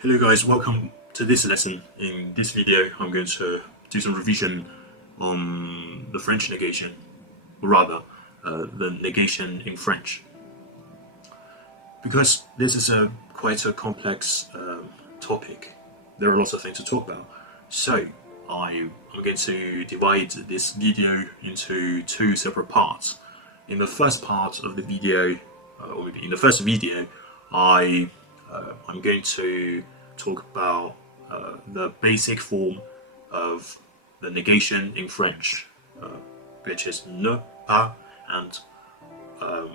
Hello guys, welcome to this lesson. In this video I'm going to do some revision on the French negation, or rather the negation in French. Because this is quite a complex topic, there are lots of things to talk about. So I'm going to divide this video into two separate parts. In the first part of the video, or in the first video, I'm going to talk about the basic form of the negation in French, which is ne, pas, and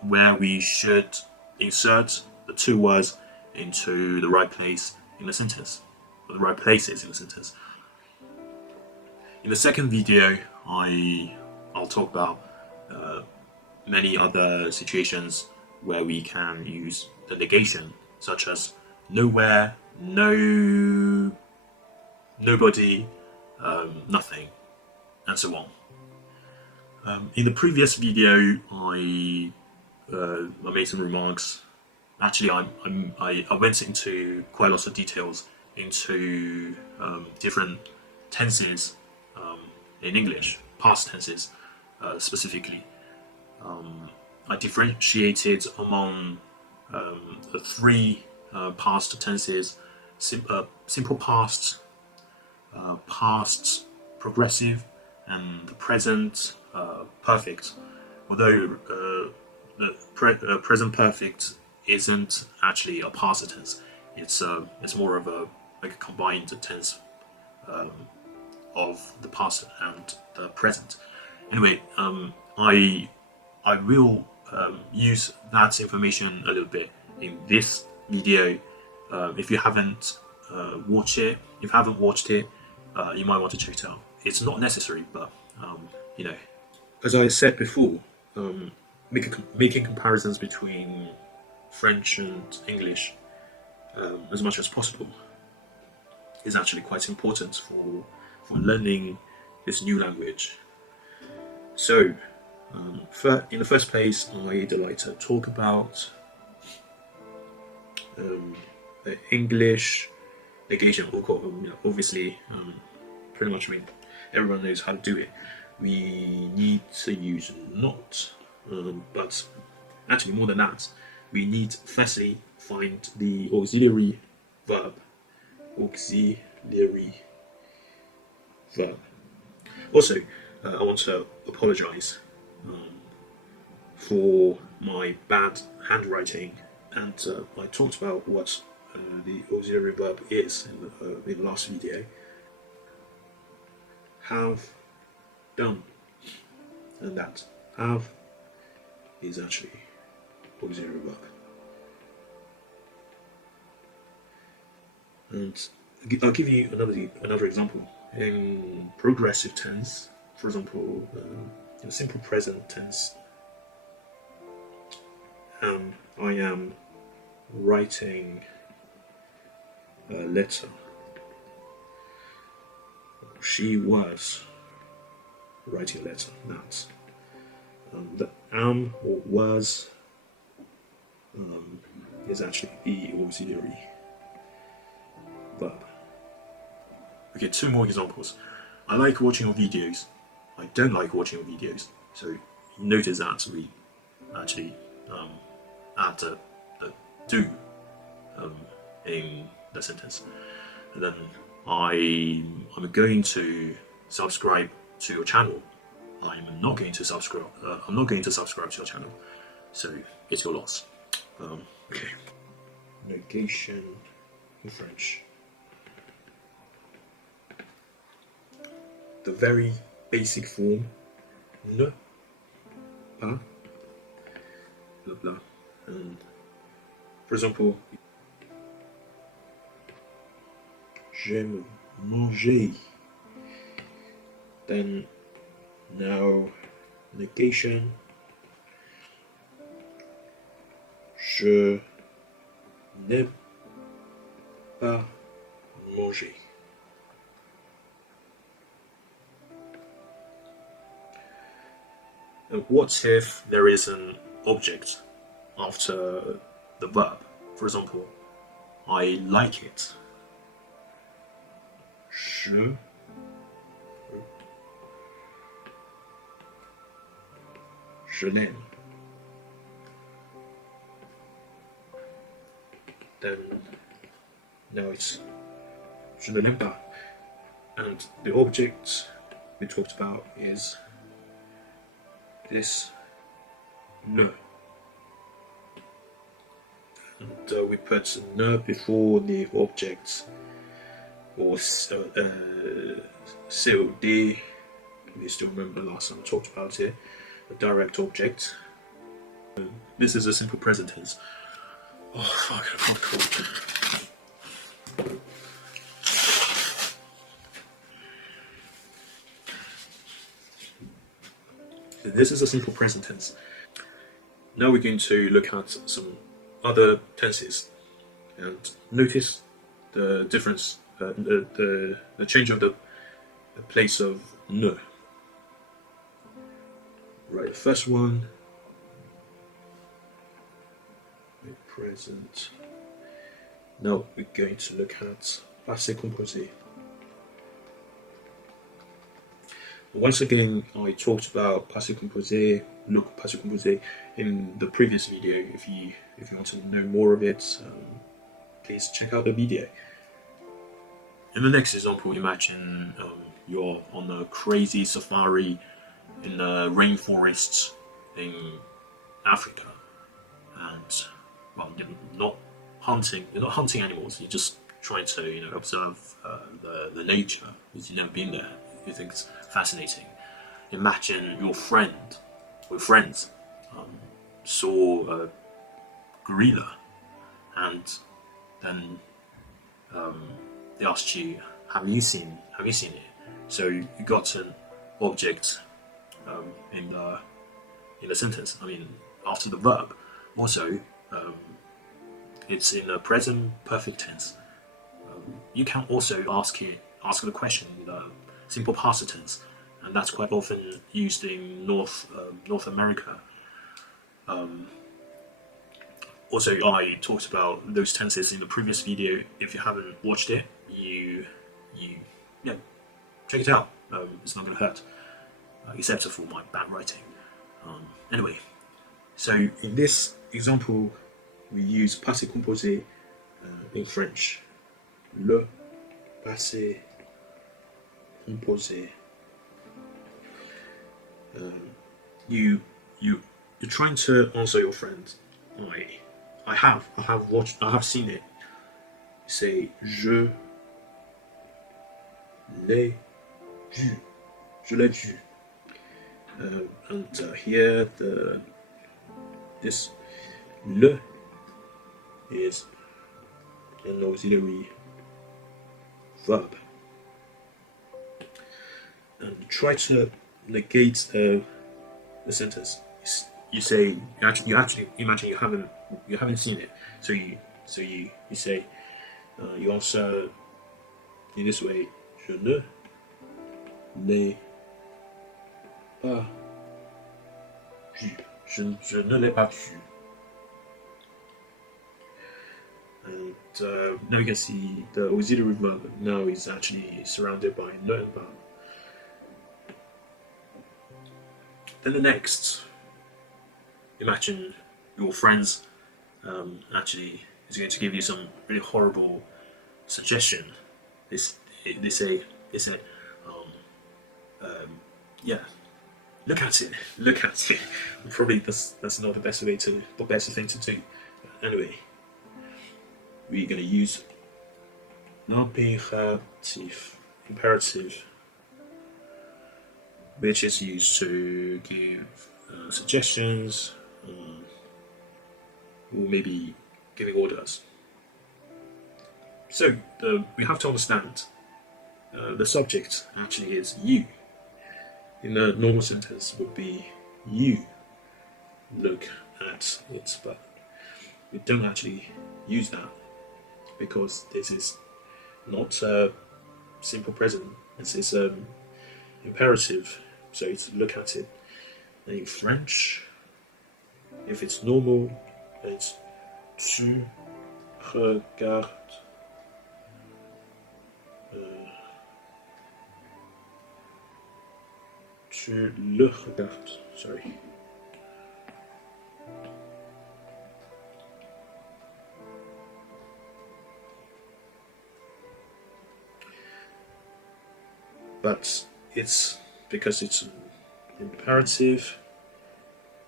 where we should insert the two words into the right place in the sentence, or the right places in the sentence. In the second video, I'll talk about many other situations where we can use the negation, such as nowhere, no, nobody, nothing, and so on. In the previous video, I made some remarks. Actually, I went into quite lots of details into different tenses in English, past tenses specifically. I differentiated among the three past tenses: simple past, past progressive, and the present perfect. Although the present perfect isn't actually a past tense, it's more of a combined tense of the past and the present. Anyway, I will use that information a little bit in this video. If you haven't watched it, you might want to check it out. It's not necessary, but you know, as I said before, making comparisons between French and English as much as possible is actually quite important for learning this new language. So, in the first place, I'd like to talk about the English negation. Obviously, pretty much everyone knows how to do it. We need to use not, but actually more than that, we need firstly find the auxiliary verb. Also, I want to apologize for my bad handwriting, and I talked about what the auxiliary verb is in the last video. Have, done, and that have is actually auxiliary verb. And I'll give you another example. In progressive tense, for example, in simple present tense, I am writing a letter. She was writing a letter. That's the am or was is actually the auxiliary verb. Okay, two more examples. I like watching your videos. I don't like watching your videos. So you notice that we actually add the do in the sentence. And then I'm going to subscribe to your channel. I'm not going to subscribe to your channel. So it's your loss. Okay. Negation in French. The very basic form, ne, pas, blah blah. And for example, j'aime manger. Then now negation. Je n'aime pas manger. What if there is an object after the verb? For example, I like it. je l'aime. Then now it's je ne l'aime pas. And the object we talked about is this ne. And we put ne before the object, or C or D. You still remember last time I talked about it, a direct object. This is a simple present tense. Oh fuck, I can't cool. This is a simple present tense. Now we're going to look at some other tenses and notice the difference, the change of the place of ne. Right, the first one, present. Now we're going to look at passé composé. Once again, I talked about passé composé, look passé composé in the previous video. If you want to know more of it, please check out the video. In the next example, imagine you're on a crazy safari in the rainforests in Africa, and well, you're not hunting animals. You're just trying to observe the nature because you've never been there. You think it's fascinating. Imagine your friends saw a gorilla, and then they asked you, have you seen it? So you got an object in the sentence. I mean, after the verb. Also, it's in the present perfect tense. You can also ask the question in the simple past tense, and that's quite often used in North America. Also, I talked about those tenses in the previous video. If you haven't watched it, you check it out. It's not going to hurt, except for my bad writing. Anyway, so in this example, we use passé composé in French. Le passé composé. You're trying to answer your friend. I have seen it. You say je l'ai vu. Je l'ai vu. And here this le is an auxiliary verb. And try to negate the sentence. You say you actually imagine you haven't seen it. So you say you answer in this way. Je ne l'ai pas vu. Je ne l'ai pas vu. And now you can see the auxiliary verb now is actually surrounded by le and pas. Then the next, imagine your friends actually is going to give you some really horrible suggestion. They say, yeah, look at it. Probably that's not the best thing to do. But anyway, we're going to use imperative, which is used to give suggestions, or maybe giving orders. So we have to understand the subject actually is you. In a normal sentence would be you look at it, but we don't actually use that because this is not a simple present. This is imperative, so it's look at it. And in French, if it's normal, it's tu regardes Tu le regardes. Sorry. But it's because it's an imperative,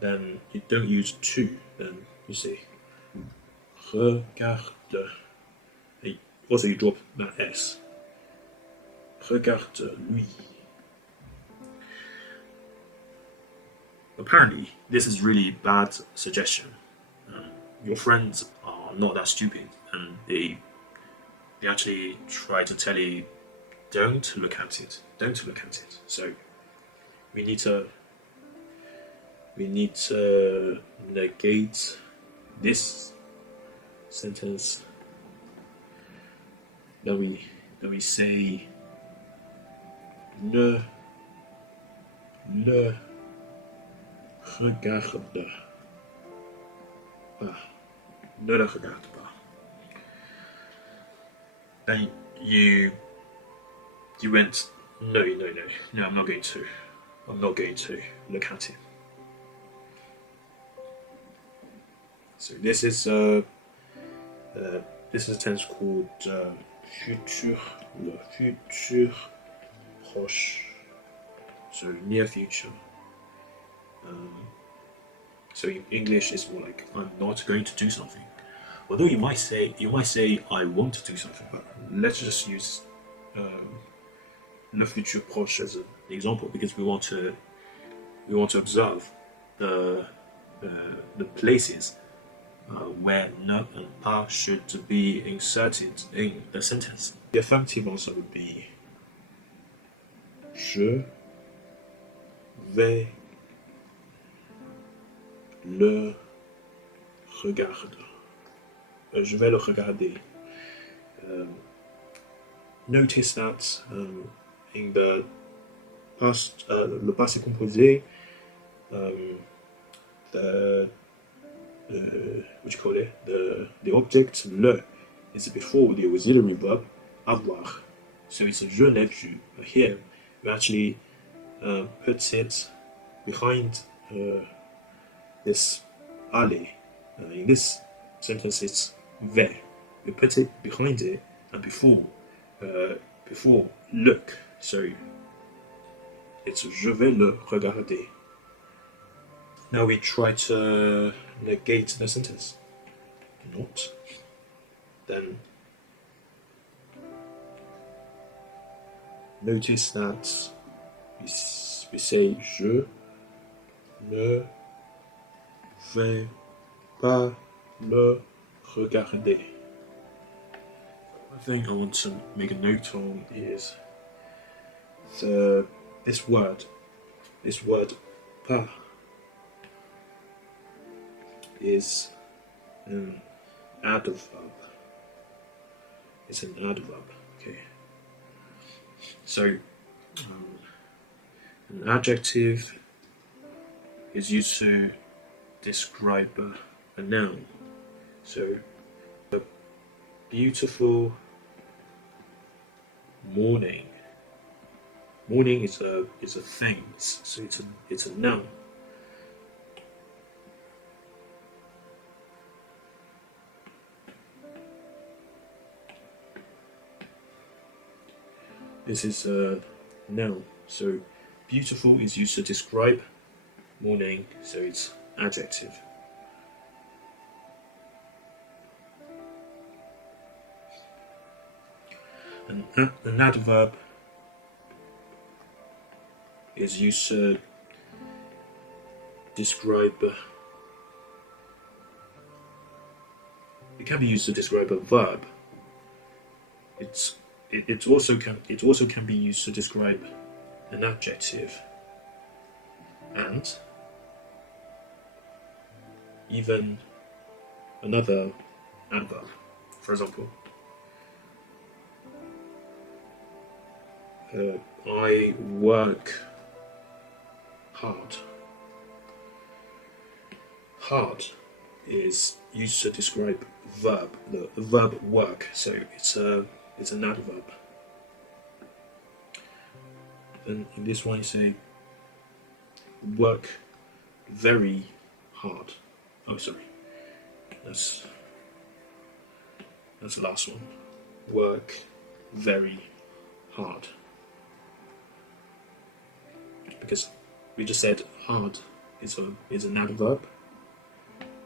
then you don't use tu, then you say regarde. Also you drop that S. Regarde lui. Apparently, this is really bad suggestion. Your friends are not that stupid, and they actually try to tell you, don't look at it. Don't look at it. So we need to negate this sentence. Then we say ne le regarde pas. Ne le regarde pas. Then you went, no, I'm not going to look at it. So this is a tense called futur, le futur proche, so near future. So in English, it's more like I'm not going to do something. Although you might say I want to do something, but let's just use le futur proche as an example because we want to observe the places where ne and pas should be inserted in the sentence. The affirmative answer would be je vais le regarder. Je vais le regarder. Notice that in the past, le passé composé, the object le is before the auxiliary verb avoir. So it's a je l'ai vu. Here we actually put it behind this aller. In this sentence it's vers. We put it behind it and before look. So it's je vais le regarder. Now we try to negate the sentence. Not. Then notice that we say je ne vais pas le regarder. One thing I want to make a note on is this word pas is an adverb. It's an adverb. Okay. So an adjective is used to describe a noun. So a beautiful morning. Morning is a thing. So it's a noun. This is a noun. So beautiful is used to describe morning, so it's adjective. An adverb is used to describe. It can be used to describe a verb. It also can be used to describe an adjective and even another adverb. For example, I work hard. Hard is used to describe verb, the verb work, so it's an adverb. Then in this one you say work very hard. Oh, sorry. That's the last one. Work very hard. Because we just said hard is an adverb.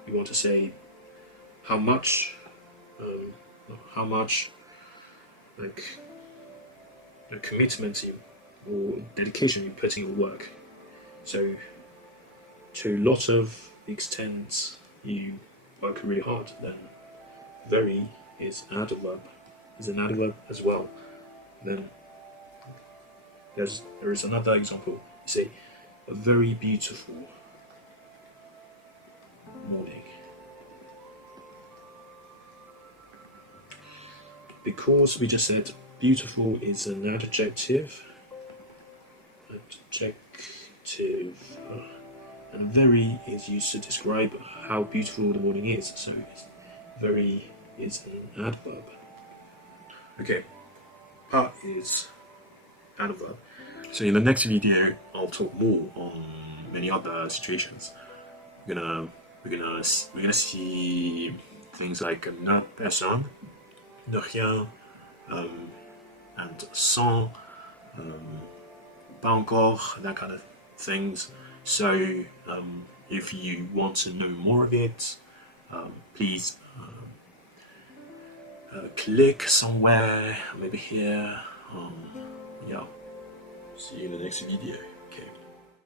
You want to say how much, like the commitment or dedication you put in your work. So to a lot of extent you work really hard, then very is an adverb as well. Then there is another example. You say a very beautiful morning. Because we just said beautiful is an adjective, and very is used to describe how beautiful the morning is. So very is an adverb. Okay, part is adverb. So in the next video, I'll talk more on many other situations. We're gonna see things like ne personne, ne rien, and sans, pas encore, that kind of things. So if you want to know more of it, please click somewhere, maybe here. Yeah. See you in the next video.